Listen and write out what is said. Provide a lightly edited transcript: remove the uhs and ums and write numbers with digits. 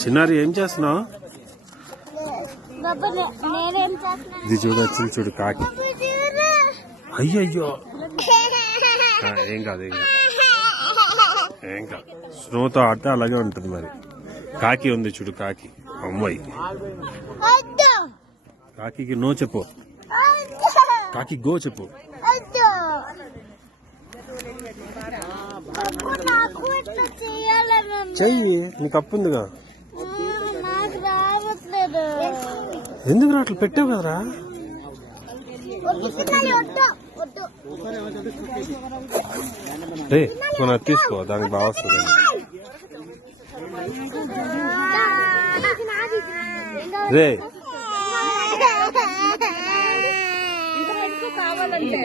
చిన్నారి ఏం చేస్తున్నావు? ఇది చూడు, వచ్చింది చూడు కాకి. అయ్యయ్యో, ఏం కాదు ఏం కాదు. స్నోతో ఆడితే అలాగే ఉంటుంది మరి. కాకి ఉంది చూడు, కాకి. అమ్మాయి కాకి నో చెప్పు, కాకి గో చెప్పు. చెయ్యి, నీకు అప్పు ఉందిగా. ఎందుకు అట్లా పెట్టావు కదరా? రే మనం తీసుకో, దానికి బాగా వస్తుంది. రే కావాలంటే